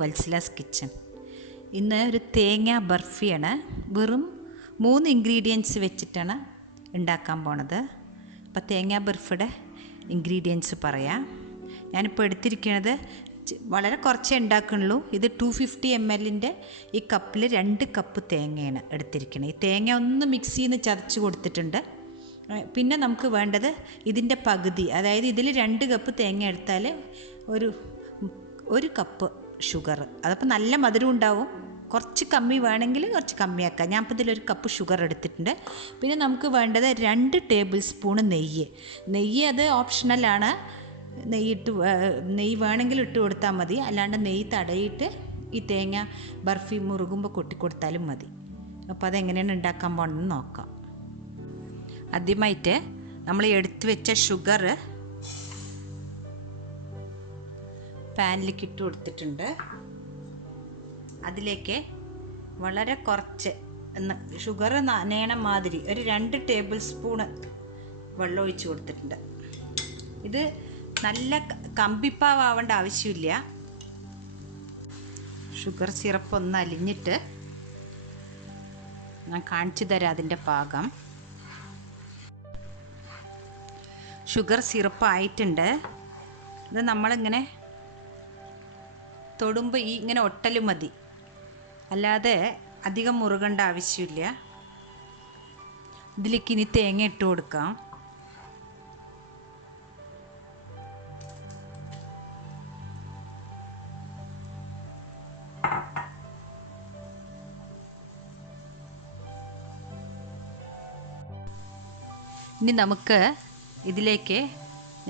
Valsala's kitchen. ഇന്ന് ഒരു തേങ്ങ ബർഫിയാണ്. വെറും 3 ഇൻഗ്രീഡിയൻസ് വെച്ചിട്ടാണ് ഉണ്ടാക്കാൻ പോണത്. അപ്പോൾ തേങ്ങ ബർഫിയുടെ ഇൻഗ്രീഡിയൻസ് പറയാം. ഞാനിപ്പോൾ എടുത്തിരിക്കുന്നത് വളരെ കുറച്ചേ ഉണ്ടാക്കുന്നുള്ളൂ. ഇത് 250 ml ഈ കപ്പിൽ 2 കപ്പ് തേങ്ങയാണ് എടുത്തിരിക്കുന്നത്. ഈ തേങ്ങ ഒന്ന് മിക്സിയിൽ നിന്ന് ചതച്ച് കൊടുത്തിട്ടുണ്ട്. പിന്നെ നമുക്ക് വേണ്ടത് ഇതിൻ്റെ പകുതി, അതായത് ഇതിൽ 2 കപ്പ് തേങ്ങ എടുത്താൽ ഒരു കപ്പ് ഷുഗർ. അതപ്പോൾ നല്ല മധുരം ഉണ്ടാവും. കുറച്ച് കമ്മി വേണമെങ്കിൽ കുറച്ച് കമ്മിയാക്കാം. ഞാൻ ഇപ്പോൾ ഇതിലൊരു കപ്പ് ഷുഗർ എടുത്തിട്ടുണ്ട്. പിന്നെ നമുക്ക് വേണ്ടത് 2 ടേബിൾ സ്പൂൺ നെയ്യ് അത് ഓപ്ഷണലാണ്. നെയ്യ് വേണമെങ്കിൽ ഇട്ട് കൊടുത്താൽ മതി. അല്ലാണ്ട് നെയ്യ് തടയിട്ട് ഈ തേങ്ങ ബർഫി മുറുകുമ്പോൾ കൊട്ടിക്കൊടുത്താലും മതി. അപ്പോൾ അതെങ്ങനെയാണ് ഉണ്ടാക്കാൻ പോകണമെന്ന് നോക്കാം. ആദ്യമായിട്ട് നമ്മൾ എടുത്തു വെച്ച ഷുഗർ പാനിലേക്ക് ഇട്ട് കൊടുത്തിട്ടുണ്ട്. അതിലേക്ക് വളരെ കുറച്ച് ഷുഗർ നനയണ മാതിരി ഒരു 2 ടേബിൾ സ്പൂണ് വെള്ളം ഒഴിച്ച് കൊടുത്തിട്ടുണ്ട്. ഇത് നല്ല കമ്പിപ്പാവാവേണ്ട ആവശ്യമില്ല. ഷുഗർ സിറപ്പ് ഒന്ന് അലിഞ്ഞിട്ട് ഞാൻ കാണിച്ചു തരാം അതിൻ്റെ പാകം. ഷുഗർ സിറപ്പ് ആയിട്ടുണ്ട്. ഇത് നമ്മളിങ്ങനെ തൊടുമ്പോൾ ഇങ്ങനെ ഒട്ടലും മതി, അല്ലാതെ അധികം മുറുകേണ്ട ആവശ്യമില്ല. ഇതിലേക്ക് ഇനി തേങ്ങ ഇട്ട് കൊടുക്കാം. ഇനി നമുക്ക് ഇതിലേക്ക്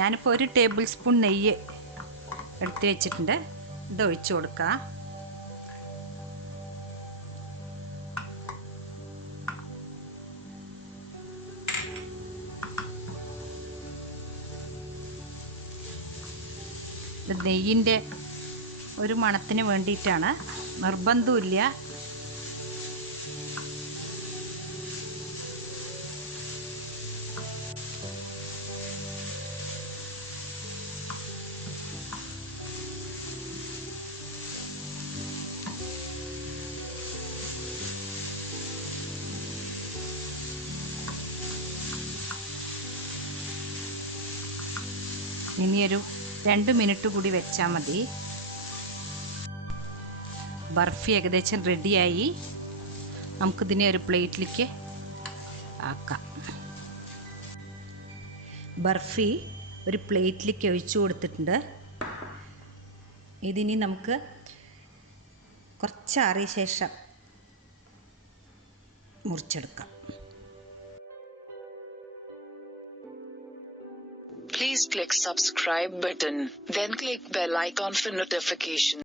ഞാനിപ്പോൾ 1 ടേബിൾ സ്പൂൺ നെയ്യ് എടുത്ത് വെച്ചിട്ടുണ്ട്. ഇത് ഒഴിച്ച് കൊടുക്കാം. ഇത് നെയ്യിൻ്റെ ഒരു മണത്തിന് വേണ്ടിയിട്ടാണ്, നിർബന്ധമില്ല. ഇനിയൊരു 2 മിനിറ്റ് കൂടി വെച്ചാൽ മതി. ബർഫി ഏകദേശം റെഡിയായി. നമുക്കിതിനെ ഒരു പ്ലേറ്റിലേക്ക് ആക്കാം. ബർഫി ഒരു പ്ലേറ്റിലേക്ക് ഒഴിച്ചു കൊടുത്തിട്ടുണ്ട്. ഇതിനി നമുക്ക് കുറച്ച് ആറിയ ശേഷം മുറിച്ചെടുക്കാം. Please click subscribe button, then click bell icon for notification.